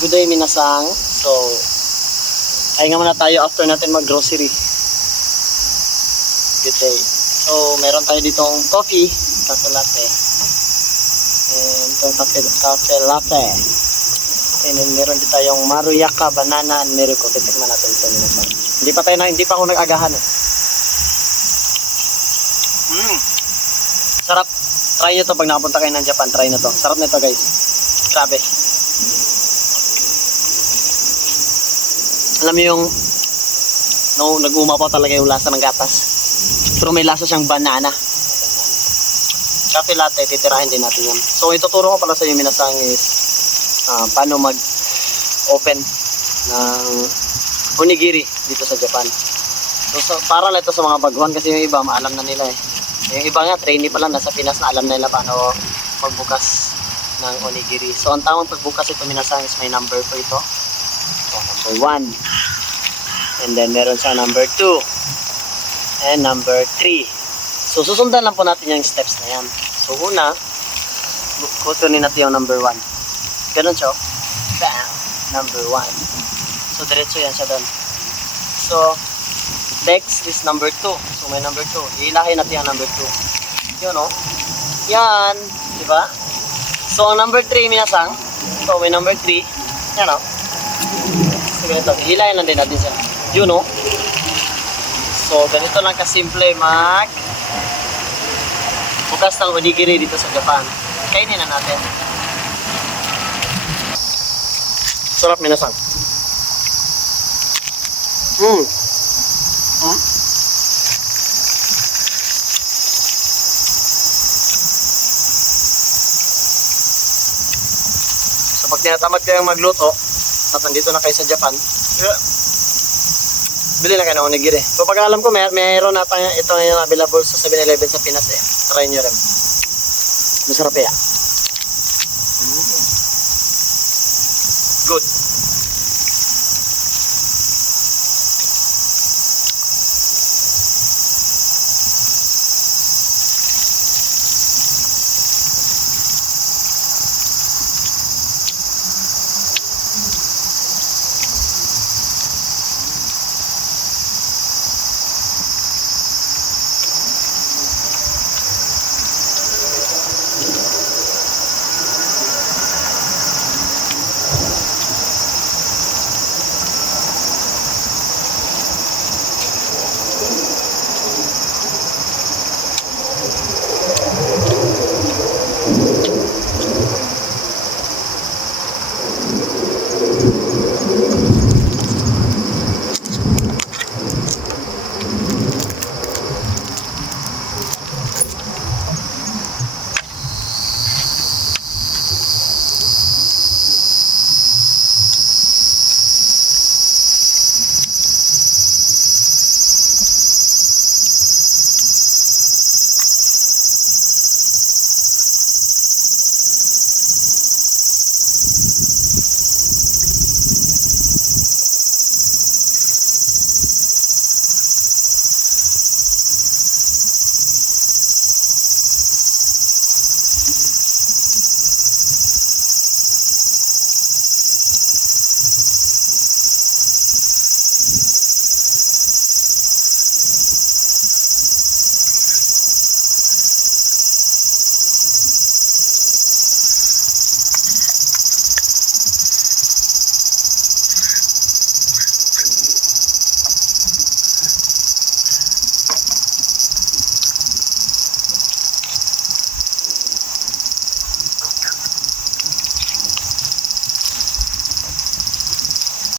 Good day minasang. So, pahinga muna tayo after natin mag-grocery. Good day. So, meron tayo ditong coffee, cafe latte. And itong cafe latte. And then meron din tayong maruyaka, banana, and miracle. Titikman natin ito minasang. Hindi pa ako nag-agahan eh. Sarap. Try nyo to pag nakapunta kayo ng Japan. Try nyo to. Sarap nito guys. Grabe. Alam mo yung nag-umapaw talaga yung lasa ng gatas. Pero may lasa siyang banana. Cafe latte, titirahin din natin yan. So ituturo ko pala sa inyo minasang is paano mag-open ng onigiri dito sa Japan. So para lang ito sa mga baguhan kasi yung iba maalam na nila eh. Yung iba nga trainee pa lang nasa Pinas na alam na nila paano magbukas ng onigiri. So ang tamang pagbukas ito minasang is may number po ito. So, number 1. And then meron siya number 2 and number 3. So susundan lang po natin yung steps na yan. So una, kutunin natin yung number 1. Ganun siya. Bam! Number 1. So diretso yan siya doon. So next is number 2. So may number 2. Iilahin natin yung number 2. Yun o. Yan. Diba? So ang number 3 minasang. So may number 3. Yan o. So ganito. Iilahin lang din natin siya. Yun o. So ganito lang kasimple bukas ng onigiri dito sa Japan. Kainin na natin. Sarap minasang. So pag tinatamad kayong magluto at nandito na kayo sa Japan, bili na kayo ng onigiri. So pag alam ko mayroon na tayo ito yung available sa 7-Eleven sa Pinas eh. Try nyo rin. Masarap eh. Good.